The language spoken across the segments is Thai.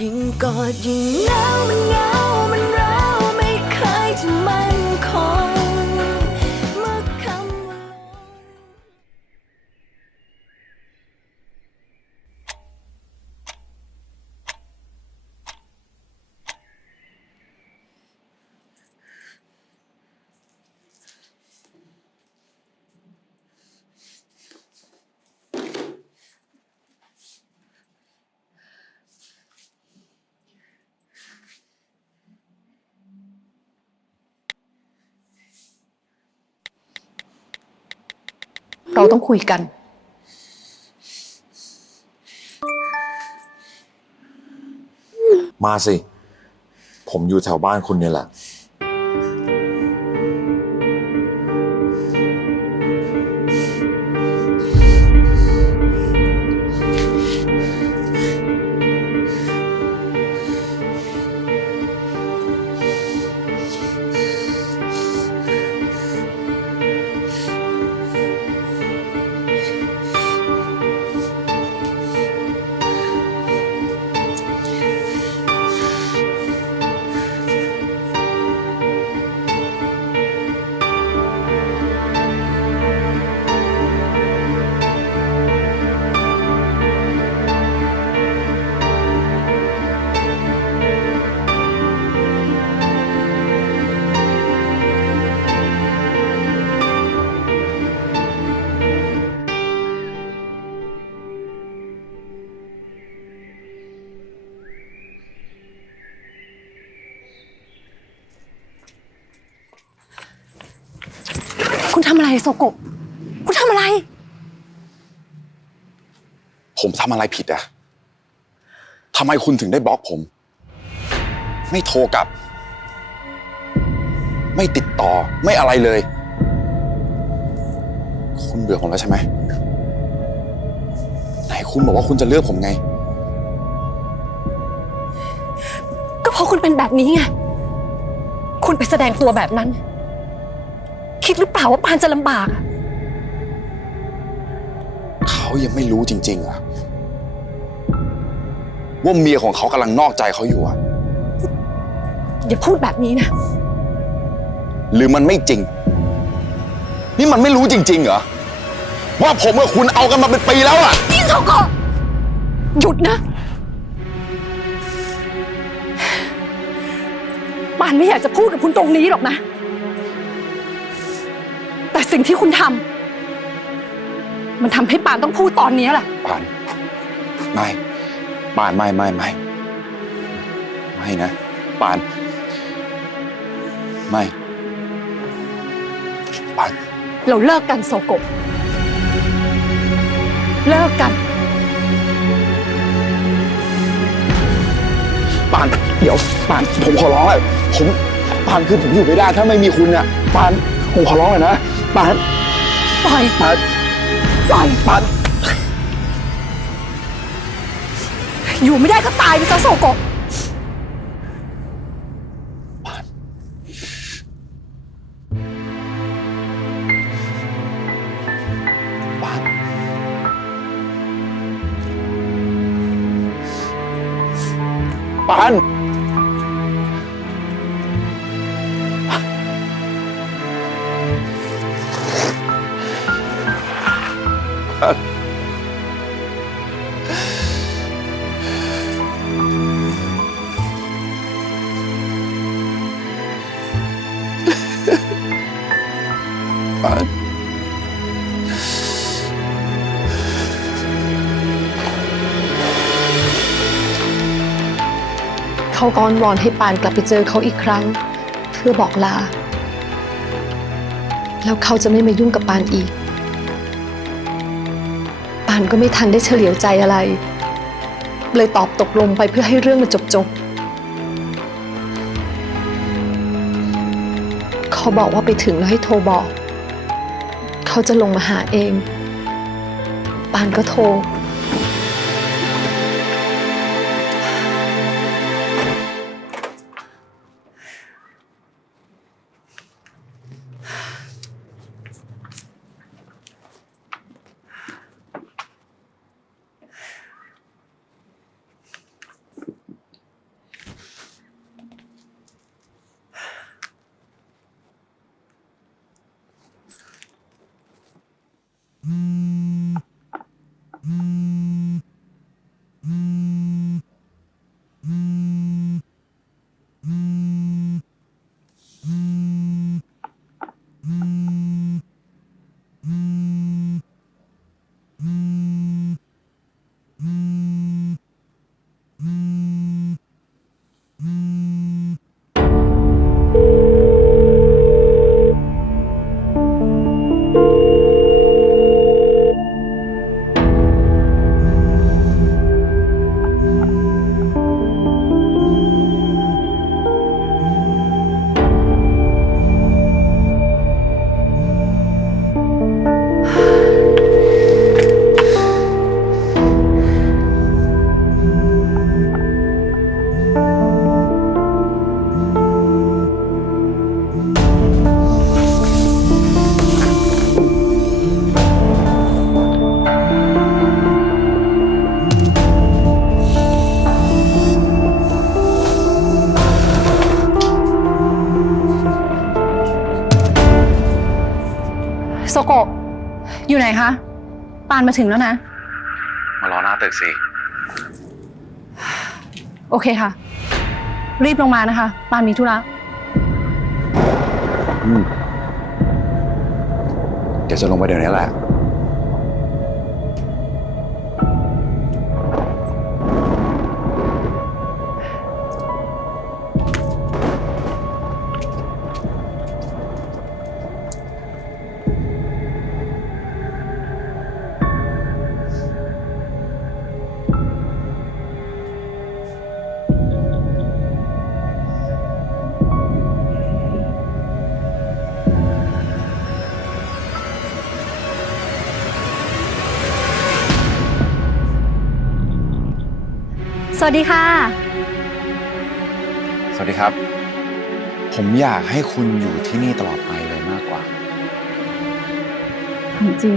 ยิ่งกอดยิ่งหนาวมันเหงา เราต้องคุยกัน มาสิ ผมอยู่แถวบ้านคุณเนี่ยแหละ คุณทำอะไรโซโกะคุณทำอะไร ผมทำอะไรผิดอะทำไมคุณถึงได้บล็อกผม ไม่โทรกลับ ไม่ติดต่อไม่อะไรเลย คุณเบื่อผมแล้วใช่ไหมไหนคุณบอกว่าคุณจะเลือกผมไง ก็เพราะคุณเป็นแบบนี้ไง คุณไปแสดงตัวแบบนั้น คิดหรือเปล่าว่าปานจะลำบากอะเขายังไม่รู้จริงๆอะว่าเมียของเขากำลังนอกใจเขาอยู่อะอย่าพูดแบบนี้นะ หรือมันไม่จริง นี่มันไม่รู้จริงๆเหรอว่าผมกับคุณเอากันมาเป็นปีแล้วอะนี่โซโกะหยุดนะ ปานไม่อยากจะพูดกับคุณตรงนี้หรอกนะแต่ สิ่งที่คุณทำมันทำให้ปานต้องพูดตอนนี้แหละ ปานไม่ปานไม่ไม่ไม่ไม่นะปาน ไม่ปานเราเลิกกันโซโกะเลิกกัน ปาน เดี๋ยวปานผมขอร้องเลยผมปานคือผมอยู่ไม่ได้ถ้าไม่มีคุณอะปาน ผมขอร้องเลยนะปานปล่อยปานปล่อยปานอยู่ไม่ได้ก็ตายไปซะโซโกะปานปานป เขาก้อนวอนให้ปานกลับไปเจอเขาอีกครั้ง เพื่อบอกลา แล้วเขาจะไม่มายุ่งกับปานอีก ปานก็ไม่ทันได้เฉลียวใจอะไร เลยตอบตกลงไปเพื่อให้เรื่องมันจบจบเขาบอกว่าไปถึงแล้วให้โทรบอก เขาจะลงมาหาเอง ปานก็โทร Mm. โกะอยู่ไหนคะ ปานมาถึงแล้วนะ มารอหน้าตึกสิ โอเคค่ะ รีบลงมานะคะ ปานมีธุระอืมเดี๋ยวจะลงไปเดี๋ยวนี้แหละ สวัสดีค่ะ สวัสดีครับ ผมอยากให้คุณอยู่ที่นี่ตลอดไปเลยมากกว่าจริง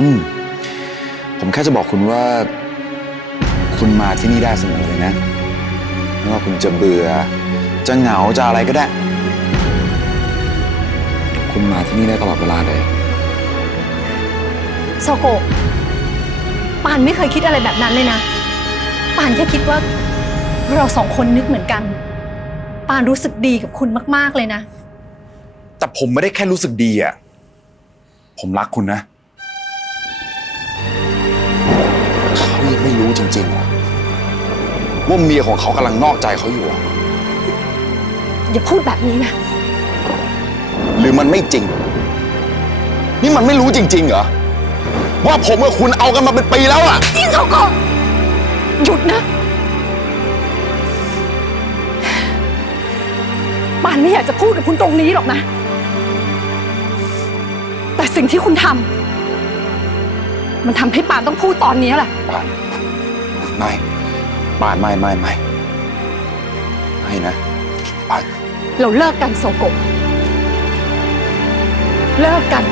อืม ผมแค่จะบอกคุณว่า คุณมาที่นี่ได้เสมอเลยนะ ไม่ว่าคุณจะเบื่อ จะเหงาจะอะไรก็ได้ คุณมาที่นี่ได้ตลอดเวลาเลย โซโกะ ปานไม่เคยคิดอะไรแบบนั้นเลยนะ ปานแค่คิดว่าเราสองคนนึกเหมือนกัน ปานรู้สึกดีกับคุณมาก ๆ เลยนะ แต่ผมไม่ได้แค่รู้สึกดีอะผมรักคุณนะเขายังไม่รู้จริงๆเหรอว่าเมียของเขากำลังนอกใจเขาอยู่อะอย่าพูดแบบนี้นะ หรือมันไม่จริง นี่มันไม่รู้จริงๆเหรอ ว่าผมกับคุณเอากันมาเป็นปีแล้วอะจิโซโกะหยุดนะปานไม่อยากจะพูดกับคุณตรงนี้หรอกนะ แต่สิ่งที่คุณทำมันทำให้ปานต้องพูดตอนนี้แหละปานไม่ปานไม่ไม่ไม่ไม่นะปาน เราเลิกกันโซโกะเลิกกัน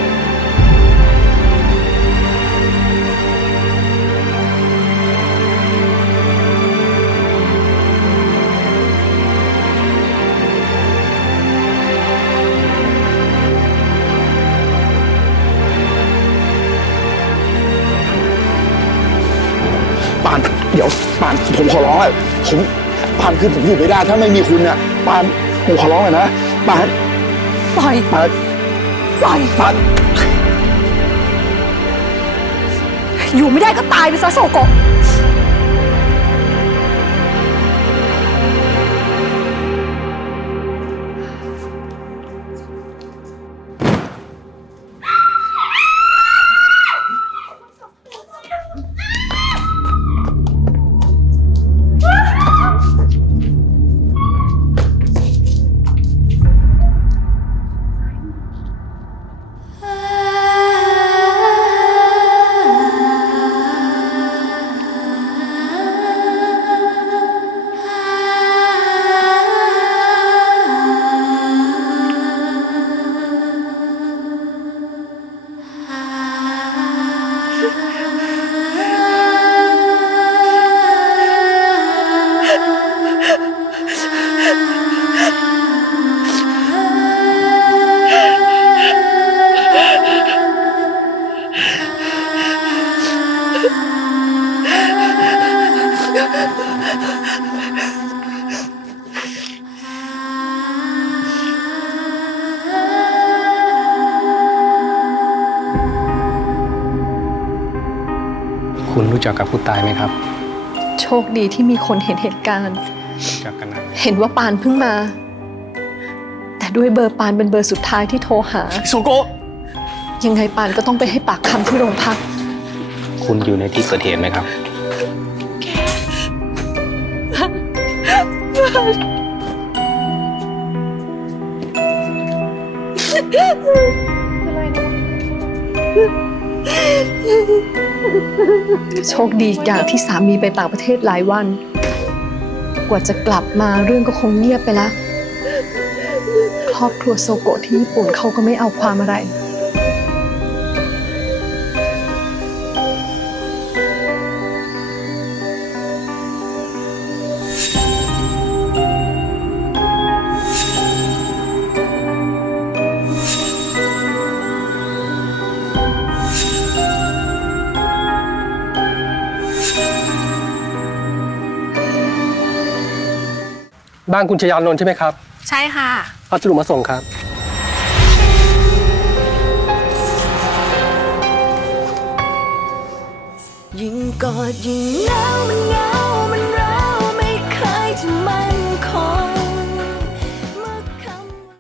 ผมขอร้องอะผมปานคือผมอยู่ไม่ได้ ถ้าไม่มีคุณอะปานผมขอร้องเลยนะปานปล่อยปานปล่อยปานอยู่ไม่ได้ก็ตายไปซะโซโกะ คุณรู้จักกับผู้ตายไหมครับ โชคดีที่มีคนเห็นเหตุการณ์ รู้จักกันนานไหมเห็นว่าปานเพิ่งมา แต่ด้วยเบอร์ปานเป็นเบอร์สุดท้ายที่โทรหาโซโกะยังไงปานก็ต้องไปให้ปากคำที่โรงพัก คุณอยู่ในที่เกิดเหตุไหมครับ โชคดีอย่างที่สามีไปต่างประเทศหลายวัน กว่าจะกลับมาเรื่องก็คงเงียบไปแล้ว ครอบครัวโซโกะที่ญี่ปุ่นเขาก็ไม่เอาความอะไร บ้านคุณชยานนท์ใช่ไหมครับ ใช่ค่ะ เอาสรุปมาส่งครับ ยิ่งกอดยิ่งหนาวมันเหงา